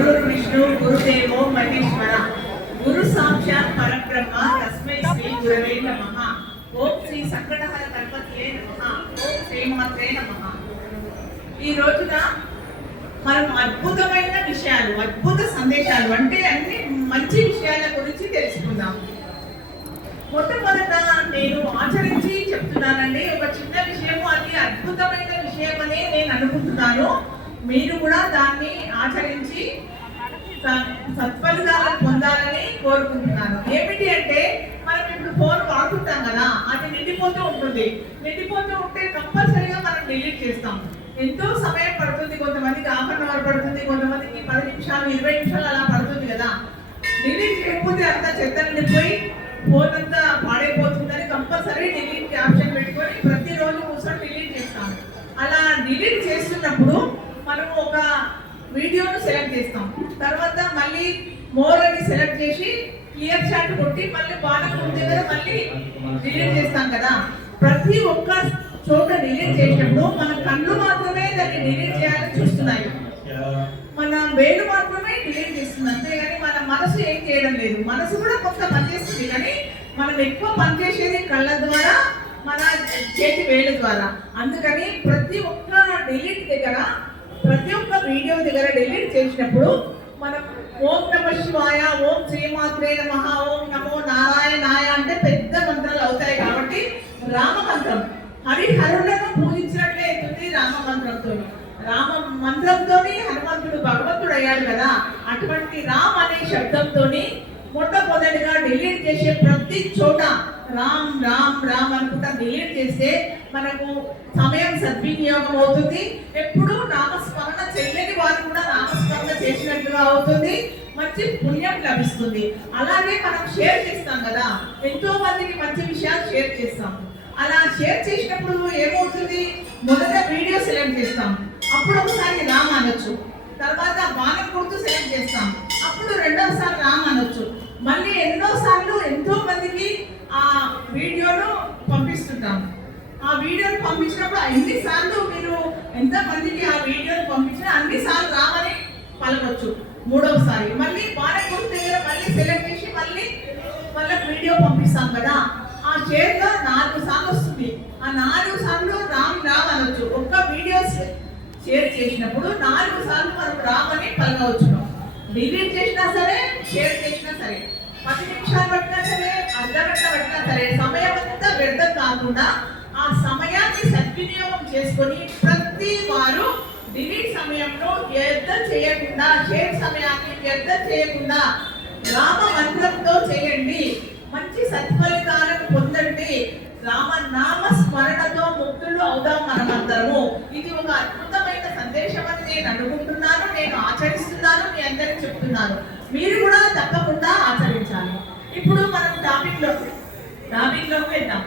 గురుర్విష్ణు గురుదేవో మహేశ్వర గురు సాక్షాత్ పరబ్రహ్మ తస్మై శ్రీ గురవే నమః. ఓం శ్రీ సంకటహర గణపతియే నమః. ఓం శ్రీమాత్రే నమః. ఈ రోజున మనం అద్భుతమైన విషయాలు, అద్భుత సందేశాలు అంటే అన్ని మంచి విషయాల గురించి తెలుసుకుందాం. మొట్టమొదట నేను ఆచరించి చెప్తున్నానండి. ఒక చిన్న విషయము, అది అద్భుతమైన విషయం అని నేను అనుకుంటున్నాను. మీరు కూడా దాన్ని ఆచరించి సత్ఫలితాలను పొందాలని కోరుకుంటున్నాను. ఏమిటి అంటే, మనం ఇప్పుడు ఫోన్ వాడుతుంటాం కదా, అది నిండిపోతూ ఉంటుంది. నిండిపోతూ ఉంటే కంపల్సరీగా మనం డిలీట్ చేస్తాం. ఎంతో సమయం పడుతుంది, కొంతమందికి హాఫ్ అన్ అవర్ పడుతుంది, కొంతమందికి 10 నిమిషాలు 20 నిమిషాలు అలా పడుతుంది కదా. డిలీట్ చేయకపోతే అంతా చెత్త నిండిపోయి ఫోన్ అంతా పాడైపోతుందని కంపల్సరీ డిలీట్ ఆప్షన్ పెట్టుకొని ప్రతిరోజు కూర్చొని డిలీట్ చేస్తాం. అలా డిలీట్ చేస్తున్నప్పుడు మనము ఒక వీడియోను సెలెక్ట్ చేస్తాం. తర్వాత మళ్ళీ మోర్ అని సెలెక్ట్ చేసి క్లియర్ చాట్ కొట్టి మళ్ళీ బాణం ఉంది కదా మళ్ళీ డిలీట్ చేస్తాం కదా. ప్రతి ఒక్క చోట డిలీట్ చేసినప్పుడు మన కళ్ళు మాత్రమే దాన్ని డిలీట్ చేయాలని చూస్తున్నాయి, మన వేలు మాత్రమే డిలీట్ చేస్తుంది. అంతేగాని మన మనసు ఏం చేయడం లేదు. మనసు కూడా కొంత పనిచేస్తుంది, కానీ మనం ఎక్కువ పనిచేసేది కళ్ళ ద్వారా, మన చేతి వేలు ద్వారా. అందుకని ప్రతి ఒక్క డిలీట్ దగ్గర, ప్రతి ఒక్క వీడియో దగ్గర డిలీట్ చేసినప్పుడు మనం ఓం నమః శివాయ, ఓం శ్రీమాత్రే నమః, ఓం నమో నారాయణాయ అంటే పెద్ద మంత్రాలు అవుతాయి. కాబట్టి రామ మంత్రం, హరిహరులను పూజించినట్లే అవుతుంది రామ మంత్రంతో. రామ మంత్రంతో హనుమంతుడు భగవంతుడు అయ్యాడు కదా. అటువంటి రామ్ అనే శబ్దంతో మొట్టమొదటిగా డిలీట్ చేసే ప్రతి చోట రామ్ రామ్ రామ్ అనుకుంటా డిలీట్ చేస్తే మనకు సమయం సద్వినియోగం అవుతుంది. ఎప్పుడు నామస్మరణ చెయ్యని వారు కూడా నామస్మరణ చేసినట్లుగా అవుతుంది, మంచి పుణ్యం లభిస్తుంది. అలాగే మనం షేర్ చేస్తాం కదా, ఎంతో మందికి మంచి విషయాలు షేర్ చేస్తాం. అలా షేర్ చేసినప్పుడు ఏమవుతుంది, మొదట వీడియో సెలెక్ట్ చేస్తాం, అప్పుడు ఒకసారి రామ్ అనొచ్చు. తర్వాత బాణం గుర్తు సెలెక్ట్ చేస్తాం, అప్పుడు రెండవసారి రామ్ అనొచ్చు. మళ్ళీ ఎన్నోసార్లు ఎంతో మందికి ఆ వీడియోను పంపిస్తుంటాం. ఆ వీడియోను పంపించినప్పుడు ఎన్నిసార్లు మీరు ఎంత మందికి ఆ వీడియోను పంపించినా అన్నిసార్లు రామని పలకొచ్చు. మూడవసారి మళ్ళీ బాణం గుర్తు దగ్గర మళ్ళీ సెలెక్ట్ చేసి మళ్ళీ వీడియో పంపిస్తాం కదా. ఆ షేర్లో 4 సార్లు వస్తుంది. ఆ 4 సార్లు రామ్ రామ్ అనొచ్చు. ఒక్క వీడియో షేర్ చేసినప్పుడు 4 సార్లు మనం రామ్ అని పలకవచ్చు. డిలీట్ చేసినా సరే, షేర్ చేసినా సరే, 10 నిమిషాలు పట్టినా సరే, అర్ధగంట పట్టినా సరే, సమయం అంతా వ్యర్థం కాకుండా ఆ సమయాన్ని సద్వినియోగం చేసుకొని ప్రతి వారు డిలీట్ సమయంలో వ్యర్థం చేయకుండా, షేర్ సమయాన్ని వ్యర్థం చేయకుండా రామ మంత్రంతో చేయండి. మంచి సత్ఫలితాలను పొందండి. రామనామ స్మరణతో ముక్తులు అవుదాం మనమందరము. ఇది ఒక అద్భుతమైన సందేశం అని నేను అనుకుంటున్నాను, నేను ఆచరిస్తున్నాను, మీ అందరికి చెప్తున్నాను. మీరు కూడా తప్పకుండా ఆచరించాలి. ఇప్పుడు మనం టాపిక్ లోకి వెళ్దాం.